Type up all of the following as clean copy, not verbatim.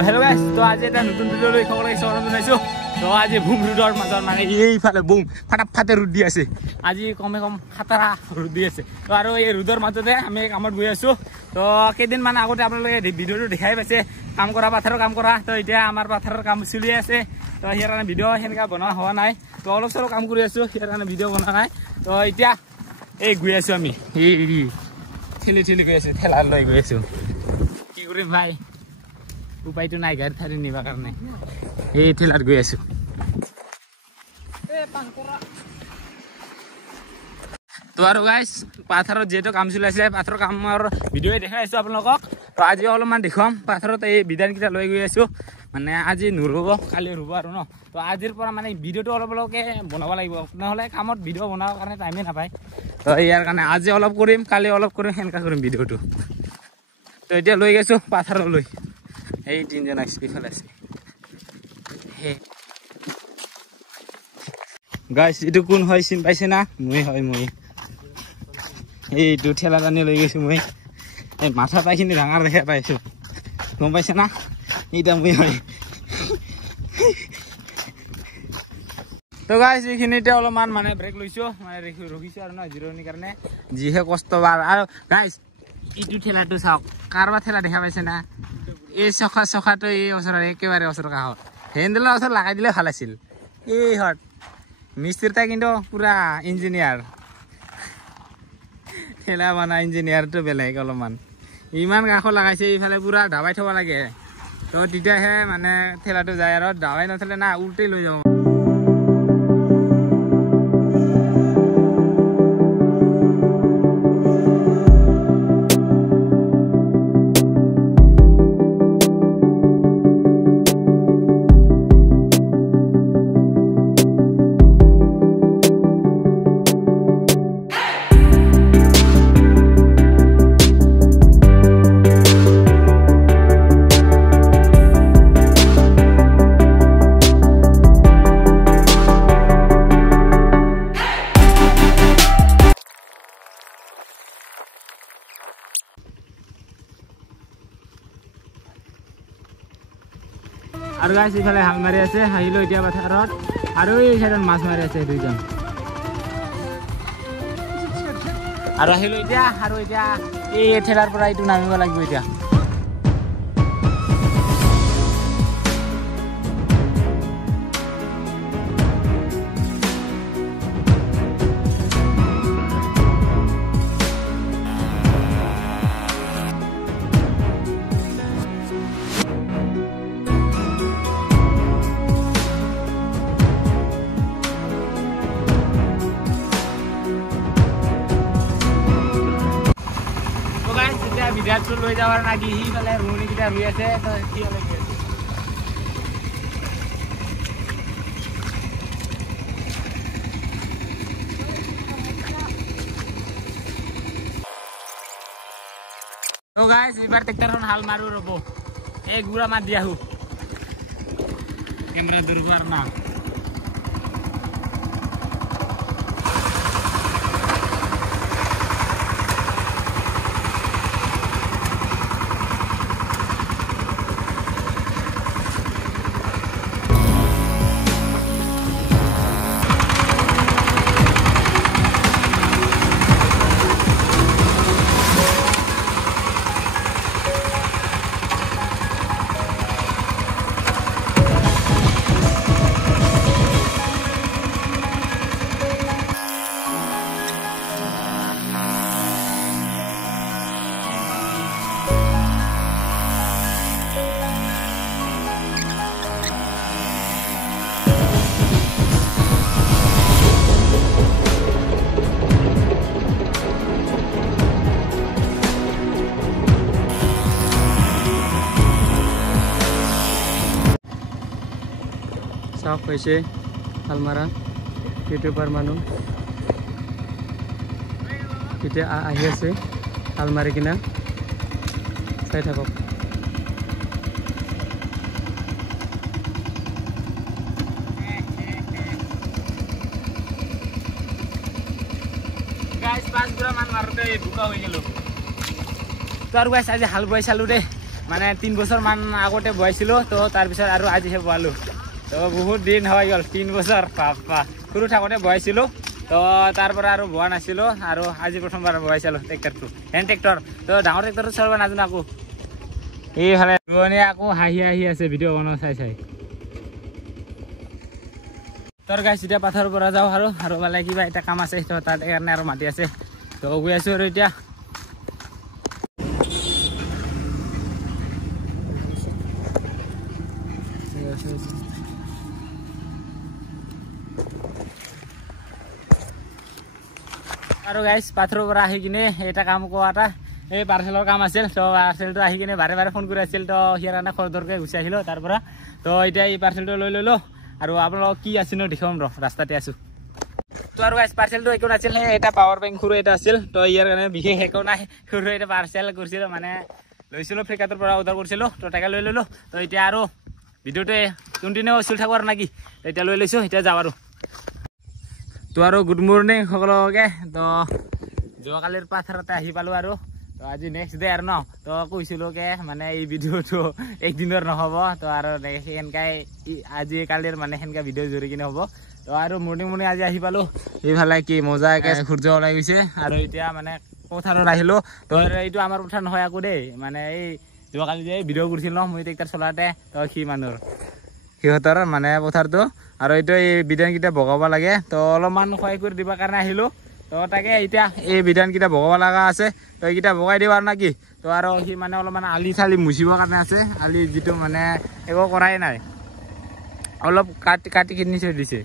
hello guys तो आज এটা নতুন ভিডিও লৈ খবৰ লাগিছে অনন্ত নাইছো তো আজি ভূম ৰুডৰ মাজৰ মানে এইফালে বুম ফটাফাটে ৰুড দি আছে আজি কমে কম খাতৰা ৰুড দি আছে তো আৰু এই ৰুডৰ মাজতে আমি কামত গৈ আছো তো কেইদিন মান আগতে আপোনালোকে ভিডিওটো দেখাই পাইছে কাম কৰা পাথৰৰ কাম কৰা তো এতিয়া আমাৰ পাথৰৰ কাম চলি আছে তো হিয়াৰ কাৰণে ভিডিও হেনকা বনোৱা হোৱা নাই তো অলপ চলপ কাম কৰি আছো হিয়াৰ কাৰণে ভিডিও বনোৱা নাই তো এতিয়া এই গৈ আছো আমি এই ঠেলি ঠেলি গৈ আছো ঠেলা লৈ গৈ আছো কি কৰিম ভাই উপায়টো নাই গাড়ী ঠাৰি নিবা কাৰণে এই ঠেলাত গৈ আছো তো আৰু গাইছ পাথৰৰ যেটো কাম চলি আছে পাথৰৰ কামৰ ভিডিও দেখাই আছো আপোনালোকক তো আজি অলপমান দেখুৱাম পাথৰত এই বিধান কিটা লৈ গৈ আছো মানে আজি নুৰুব কালি ৰুব আৰু ন তো আজিৰ পৰা মানে ভিডিওটো অলপ অলপকে বনাব লাগিব নহলে কামত ভিডিও বনাবৰ কাৰণে টাইমে নাপায় তো ইয়াৰ কাৰণে আজি অলপ কৰিম কালি অলপ কৰিম হেনকা কৰিম ভিডিওটো তো এতিয়া লৈ গৈছো পাথৰলৈ এই তিনজন আইসপিফাল আছে হে গাইস এটো কোন হয় চিন পাইছে না মই হয় মই এইটো ঠেলা টানি লৈ গৈছো মই এই মাথা পাইখিনি ডাঙৰ দেখা পাইছো গম পাইছে না এইটা মই হয় তো গাইস এইখিনিতে অলপমান মানে ব্ৰেক লৈছো মানে ৰখিছো আৰু না জিৰণিৰ কাৰণে যিহে কষ্ট আৰু গাইস এইটো ঠেলাটো চাওক কাৰবা ঠেলা দেখা পাইছে না এই চখাটো এই ওচৰৰ একেবাৰে ওচৰৰ কাষত হেণ্ডেলৰ ওচৰত লগাই দিলে ভাল আছিল এই হট মিস্ত্ৰীটা কিন্তু পুৰা ইঞ্জিনিয়াৰ ঠেলা বনা ইঞ্জিনিয়াৰটো বেলেগ অলপমান ইমান কাষত লগাইছে এইফালে পুৰা দাবাই থব লাগে তো তেতিয়াহে মানে ঠেলাটো যায় আৰু দাবাই নথলে না উল্টেই লৈ যাব আৰু গাইস ইফালে হাল মাৰি আছে আহিলো এতিয়া পথাৰত আৰু এই সাইডত মাছ মাৰি আছে দুইজন আৰু আহিলো এতিয়া আৰু এতিয়া এই ঠেলাৰ পৰা এইটো নামিব লাগিব এতিয়া বিধানটো লৈ যাৱাৰ নাগি সিফালে ৰুণীকেইটা ৰুই আছে তো সিফালে গৈ আছে তো গাইস এবাৰ ট্ৰেক্টৰখন হাল মাৰো ৰব এই গুড়া মাত দি আহো কেমেৰা দুৰ্বাৰ না साफ पैसे अलमारा इउट्यूबर मानु इते आहि আছে अलमारी किना চাই থাকক গাইস 5 গ্রাম মান মারতে ঢুকা হয়ে গেল তো আর গাইস আজ হাল বই চালু রে মানে 3 বছৰ মান আগতে বহাইছিলো তো তাৰ পিছত আৰু আজিহে বহালো তো বহুত দিন হৈ গ'ল 3 বছৰ বাপা সৰু থাকোতে বহাইছিলো তো তাৰ পৰা আৰু বহা নাছিলো আৰু আজি প্ৰথমবাৰ বহাইছিলো ট্ৰেক্টৰটো হেণ্ড ট্ৰেক্টৰ তো ডাঙৰ ট্ৰেক্টৰটো চলাব নাজানো আকৌ এইফালে ৰোৱনী আকৌ হাঁহি আছে ভিডিঅ' বনাব চাই তোৰ গাইছ এতিয়া পাথৰৰ পৰা যাওঁ আৰু মানে কিবা এটা কাম আছে তো তাত কাৰণে আৰু মাতি আছে তো গৈ আছো আৰু এতিয়া আৰু গাইছ পাথৰৰ পৰা আহি কিনে এটা কাম কৰা এই পাৰ্চেলৰ কাম আছিল তো পাৰ্চেলটো আহি কিনে বাৰে ফোন কৰি আছিল তো সিয়াৰ কাৰণে খৰধৰকৈ গুচি আহিলো তাৰ পৰা তো এতিয়া এই পাৰ্চেলটো লৈ ললো আৰু আপোনালোকক কি আছে ন দেখাম ৰাস্তাতে আছো তো আৰু গাইছ পাৰ্চেলটো একো নাছিল এটা পাৱাৰ বেংক সৰু এটা আছিল তো ইয়াৰ কাৰণে বিশেষ একো নাই সৰু এটা পাৰ্চেল কৰিছিলো মানে লৈছিলো ফ্লিপকাৰ্টৰ পৰা অৰ্ডাৰ কৰিছিলো তো তাকে লৈ ললো তো এতিয়া আৰু ভিডিঅ'টো কণ্টিনিউ চলি থাকো আৰু নাকি এতিয়া লৈ লৈছো এতিয়া যাওঁ আৰু তো আৰু গুড মৰ্নিং সকলোকে তো যোৱাকালিৰ পাথৰতে আহি পালো আৰু তো আজি নেক্সট ডে আৰু ন তো কৈছিলোকে মানে এই ভিডিঅ'টো একদিনৰ নহ'ব তো আৰু সেনেকাই আজি কালিৰ মানে সেনেকা ভিডিঅ' জুৰি কিনে হ'ব তো আৰু মৰ্নিং আজি আহি পালো এইফালে কি মজাকে সূৰ্য ওলাই গৈছে আৰু এতিয়া মানে পথাৰত আহিলো তো এইটো আমাৰ পথাৰ নহয় আকৌ দেই মানে এই যোৱাকালি যে ভিডিঅ' কৰিছিল ন মই ট্ৰেক্টৰ চলাওঁতে তো সি মানুহৰ সিহঁতৰ মানে পথাৰটো আৰু এইটো এই বিধানকেইটা বগাব লাগে তো অলপমান সহায় কৰি দিবৰ কাৰণে আহিলো তো তাকে এতিয়া এই বিধানকেইটা বগাব লগা আছে তো এইকেইটা বগাই দিওঁ আৰু নাকি তো আৰু সি মানে অলপমান আলি চালি মুচিবৰ কাৰণে আছে আলি যিটো মানে একো কৰাই নাই অলপ কাটি কিনি থৈ দিছে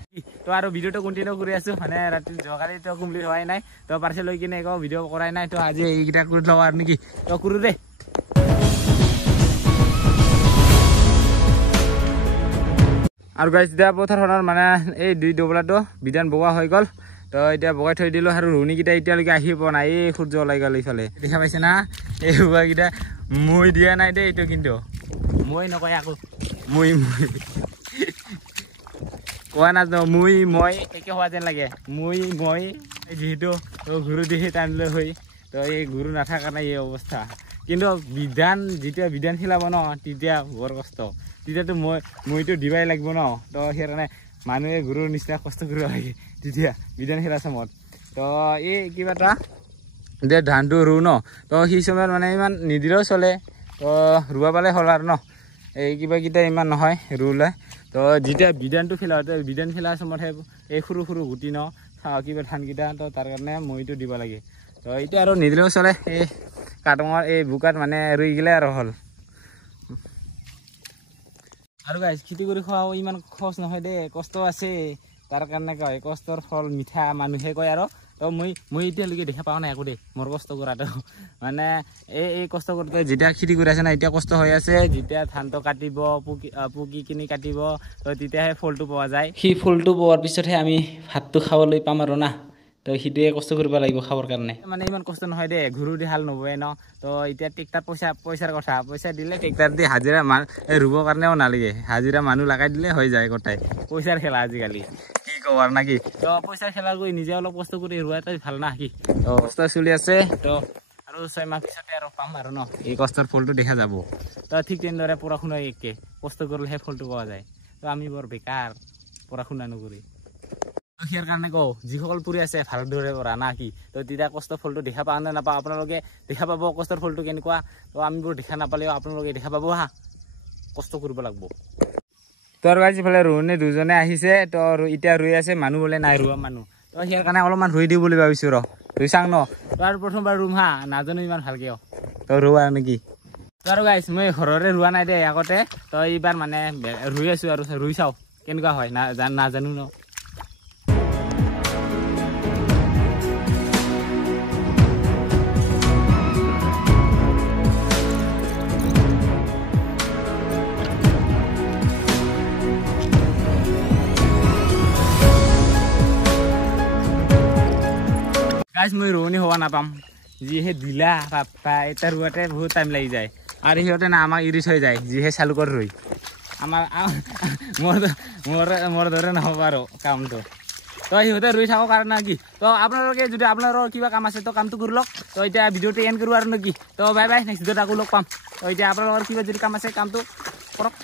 তো আৰু ভিডিঅ'টো কণ্টিনিউ কৰি আছো মানে ৰাতি যোৱাকালিতো কমপ্লিট হোৱাই নাই তো পাৰ্চেল লৈ কিনে একো ভিডিঅ' কৰাই নাই তো আজি এইকেইটা কৰি লওঁ আৰু নেকি তো কৰোঁ দে আৰু গাইছ এতিয়া পথাৰখনৰ মানে এই 2 ডবলাটো বিধান বগোৱা হৈ গ'ল তো এতিয়া বগাই থৈ দিলোঁ আৰু ৰোৱনীকেইটা এতিয়ালৈকে আহি পোৱা নাই এই সূৰ্য ওলাই গ'ল এইফালে দেখা পাইছে না এই ৰোৱাকেইটা মই দিয়া নাই দেই এইটো কিন্তু মই নকয় আকৌ মই কোৱা নাজানো মই একে হোৱা যেন লাগে মই যিহেতু গুৰু দিহে টানিলৈ হৈ তো এই গুৰু নাথাকাৰ কাৰণে এই অৱস্থা কিন্তু যেতিয়া বিধান খেলাব ন তেতিয়া বৰ কষ্ট তেতিয়াতো মইতো দিবাই লাগিব ন তো সেইকাৰণে মানুহে গুৰুৰ নিচিনা কষ্ট কৰিব লাগে তেতিয়া বিধান খেলা সময়ত তো এই কিবা এটা যে ধানটো ৰুওঁ ন তো সেই সময়ত মানে ইমান নিদিলেও চলে তো ৰুব পালে হ'ল আৰু ন এই কিবাকেইটা ইমান নহয় ৰুলে তো যেতিয়া বিধানটো খেলা হয় বিধান খেলাৰ সময়তহে এই সৰু গুটি ন কিবা ধানকেইটা তো তাৰ কাৰণে মইতো দিব লাগে তো এইটো আৰু নিদিলেও চলে এই কাটঙৰ এই বোকাত মানে ৰুই গ'লে আৰু হ'ল আৰু গাইছ খেতি কৰি খোৱাও ইমান খৰচ নহয় দেই কষ্ট আছে তাৰ কাৰণে কয় কষ্টৰ ফল মিঠা মানুহে কয় আৰু তো মই এতিয়ালৈকে দেখা পাওঁ নাই আকৌ দেই মোৰ কষ্ট কৰাটো মানে এই কষ্ট কৰোঁতে যেতিয়া খেতি কৰি আছে না এতিয়া কষ্ট হৈ আছে যেতিয়া ধানটো কাটিব পুকি কিনি কাটিব তো তেতিয়াহে ফলটো পোৱা যায় সেই ফলটো পোৱাৰ পিছতহে আমি ভাতটো খাবলৈ পাম আৰু না তো সেইটোৱে কষ্ট কৰিব লাগিব খাবৰ কাৰণে মানে ইমান কষ্ট নহয় দেই ঘূৰু দি হাল নবয়ে ন তো এতিয়া ট্ৰেক্টৰ পইচাৰ কথা পইচা দিলে ট্ৰেক্টৰ দি হাজিৰা ৰুবৰ কাৰণেও নালাগে হাজিৰা মানুহ লগাই দিলে হৈ যায় গোটাই পইচাৰ খেলা আজিকালি কি কওঁ আৰু নাকি তো পইচাৰ খেলা কৰি নিজে অলপ কষ্ট কৰি ৰুৱাটো ভাল না কি তো কষ্ট চলি আছে তো আৰু 6 মাহ পিছতে আৰু পাম আৰু ন এই কষ্টৰ ফলটো দেখা যাব তো ঠিক তেনেদৰে পঢ়া শুনা একে কষ্ট কৰিলেহে ফলটো পোৱা যায় তো আমি বৰ বেকাৰ পঢ়া শুনা নকৰি সিয়াৰ কাৰণে কওঁ যিসকল পঢ়ি আছে ভালদৰে পঢ়া না কি তো তেতিয়া কষ্টৰ ফলটো দেখা পাওঁ নে নাপাওঁ আপোনালোকে দেখা পাব কষ্টৰ ফলটো কেনেকুৱা তো আমিবোৰ দেখা নাপালেও আপোনালোকে দেখা পাব হা কষ্ট কৰিব লাগিব তো আৰু গাইছ ইফালে ৰোৱনী দুজনে আহিছে তো এতিয়া ৰুই আছে মানুহ বোলে নাই ৰোৱা মানুহ তো সিয়াৰ কাৰণে অলপমান ৰুই দিওঁ বুলি ভাবিছোঁ ৰুই চাং ন তো আৰু প্ৰথমবাৰ ৰুম হা নাজানো ইমান ভালকৈ তো ৰুৱা নেকি তো আৰু গাইছ মই ঘৰৰে ৰোৱা নাই দেই আগতে তো এইবাৰ মানে ৰুই আছোঁ আৰু ৰুই চাওঁ কেনেকুৱা হয় নাজানো ন গাইছ মই ৰোৱনী হ'ব নাপাম যিহে দিলা বাপ্পা এটা ৰুৱাতে বহুত টাইম লাগি যায় আৰু সিহঁতে না আমাক এৰি থৈ যায় যিহে চালুকৰ ৰুই আমাৰ মোৰ দৰে নহ'ব আৰু কামটো তো সিহঁতে ৰুই থাকক আৰু নেকি তো আপোনালোকে যদি আপোনালোকৰ কিবা কাম আছে তো কামটো কৰি লওক তো এতিয়া ভিডিঅ'টো এণ্ড কৰোঁ আৰু নেকি তো বাই বাই নেক্সট ভিডিঅ'ত আকৌ লগ পাম তো এতিয়া আপোনালোকৰ কিবা যদি কাম আছে কামটো কৰক